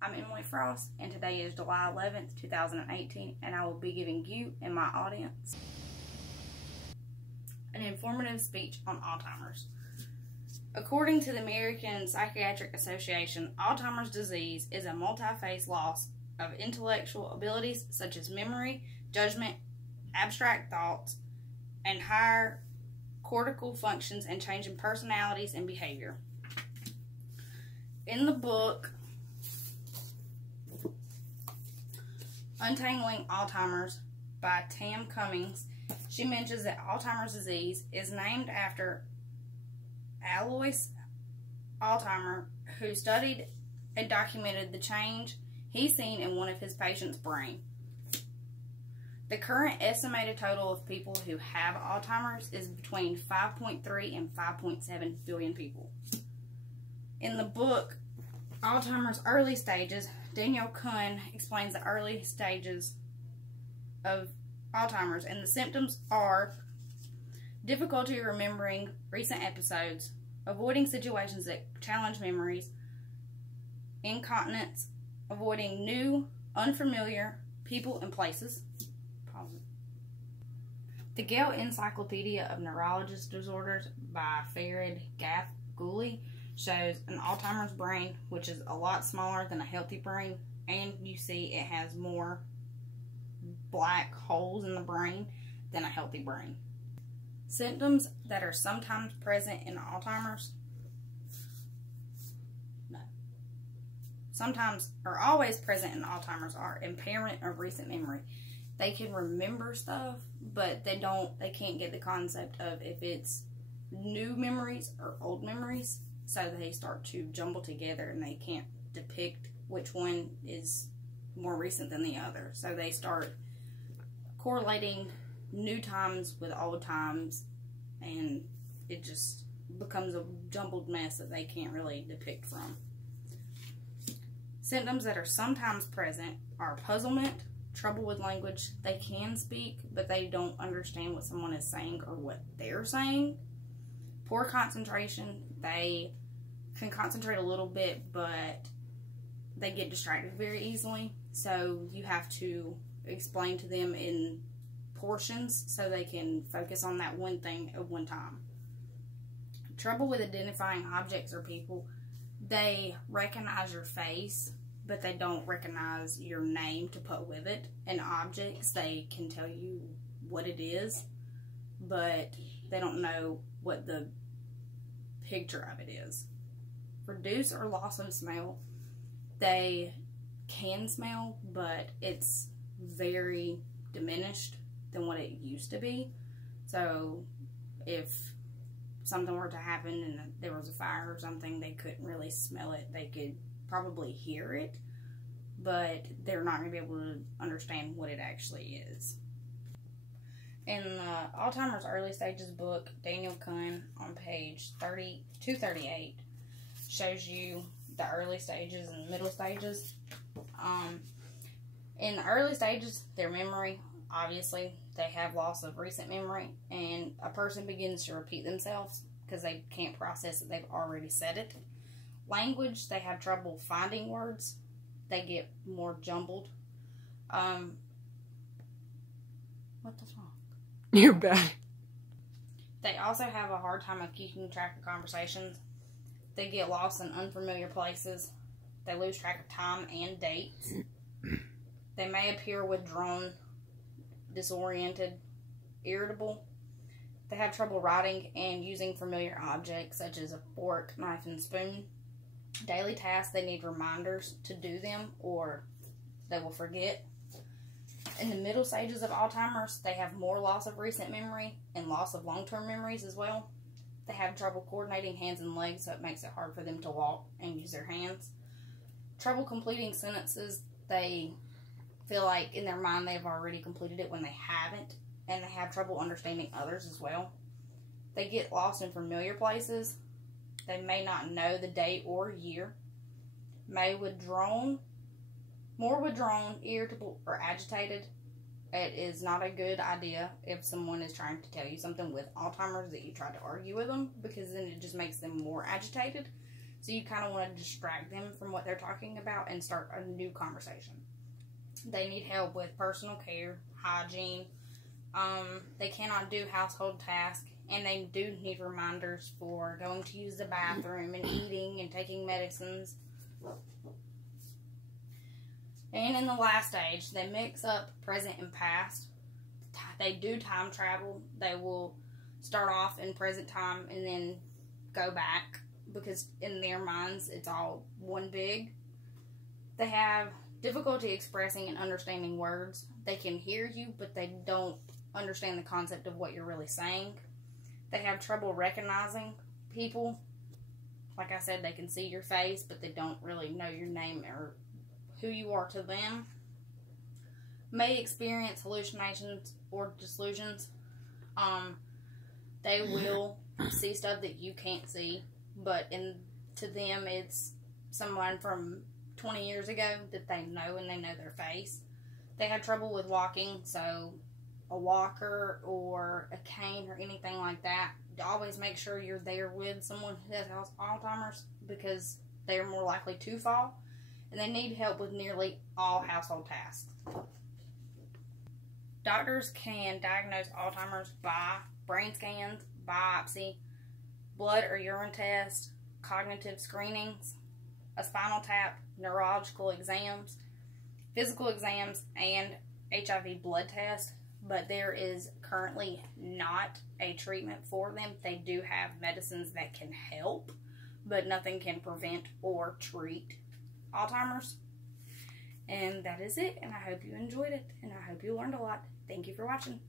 I'm Emily Frost, and today is July 11th, 2018, and I will be giving you and my audience an informative speech on Alzheimer's. According to the American Psychiatric Association, Alzheimer's disease is a multi-phase loss of intellectual abilities such as memory, judgment, abstract thoughts, and higher cortical functions, and change in personalities and behavior. In the book Untangling Alzheimer's by Tam Cummings, she mentions that Alzheimer's disease is named after Alois Alzheimer, who studied and documented the change he seen in one of his patients' brain. The current estimated total of people who have Alzheimer's is between 5.3 and 5.7 billion people. In the book Alzheimer's Early Stages, Daniel Kuhn explains the early stages of Alzheimer's, and the symptoms are difficulty remembering recent episodes, avoiding situations that challenge memories, incontinence, avoiding new, unfamiliar people and places. The Gale Encyclopedia of Neurological Disorders by Farid Gath-Gouli shows an Alzheimer's brain, which is a lot smaller than a healthy brain, and you see it has more black holes in the brain than a healthy brain. Symptoms that are sometimes present in Alzheimer's, sometimes are always present in Alzheimer's, are impairment of recent memory. They can remember stuff, but they can't get the concept of if it's new memories or old memories. So they start to jumble together and they can't depict which one is more recent than the other. So they start correlating new times with old times, and it just becomes a jumbled mess that they can't really depict from. Symptoms that are sometimes present are puzzlement, trouble with language. They can speak, but they don't understand what someone is saying or what they're saying. Poor concentration. They can concentrate a little bit, but they get distracted very easily. So you have to explain to them in portions so they can focus on that one thing at one time. Trouble with identifying objects or people. They recognize your face, but they don't recognize your name to put with it. And objects, they can tell you what it is, but they don't know what the picture of it is. Reduce or loss of smell. They can smell, but it's very diminished than what it used to be. So if something were to happen and there was a fire or something, they couldn't really smell it. They could probably hear it, but they're not going to be able to understand what it actually is. In the Alzheimer's Early Stages book, Daniel Kuhn on page 238 shows you the early stages and middle stages. In the early stages, their memory, obviously, they have loss of recent memory, and a person begins to repeat themselves because they can't process that they've already said it. Language, they have trouble finding words. They get more jumbled. What the fuck? You're bad. They also have a hard time of keeping track of conversations. They get lost in unfamiliar places. They lose track of time and dates. They may appear withdrawn, disoriented, irritable. They have trouble writing and using familiar objects such as a fork, knife, and spoon. Daily tasks, they need reminders to do them or they will forget. In the middle stages of Alzheimer's, they have more loss of recent memory and loss of long-term memories as well. They have trouble coordinating hands and legs, so it makes it hard for them to walk and use their hands. Trouble completing sentences. They feel like in their mind they've already completed it when they haven't, and they have trouble understanding others as well. They get lost in familiar places. They may not know the day or year. More withdrawn, irritable, or agitated. It is not a good idea if someone is trying to tell you something with Alzheimer's that you try to argue with them, because then it just makes them more agitated. So you kind of want to distract them from what they're talking about and start a new conversation. They need help with personal care, hygiene. They cannot do household tasks, and they do need reminders for going to use the bathroom and eating and taking medicines. And in the last stage, they mix up present and past. They do time travel. They will start off in present time and then go back, because in their minds it's all one big. They have difficulty expressing and understanding words. They can hear you, but they don't understand the concept of what you're really saying. They have trouble recognizing people. Like I said, they can see your face, but they don't really know your name or who you are to them. May experience hallucinations or delusions. They will see stuff that you can't see, but to them it's someone from 20 years ago that they know, and they know their face. They have trouble with walking, so a walker or a cane or anything like that, always make sure you're there with someone who has Alzheimer's, because they're more likely to fall, and they need help with nearly all household tasks. Doctors can diagnose Alzheimer's by brain scans, biopsy, blood or urine tests, cognitive screenings, a spinal tap, neurological exams, physical exams, and HIV blood test. But there is currently not a treatment for them. They do have medicines that can help, but nothing can prevent or treat Alzheimer's. And that is it, and I hope you enjoyed it, and I hope you learned a lot. Thank you for watching.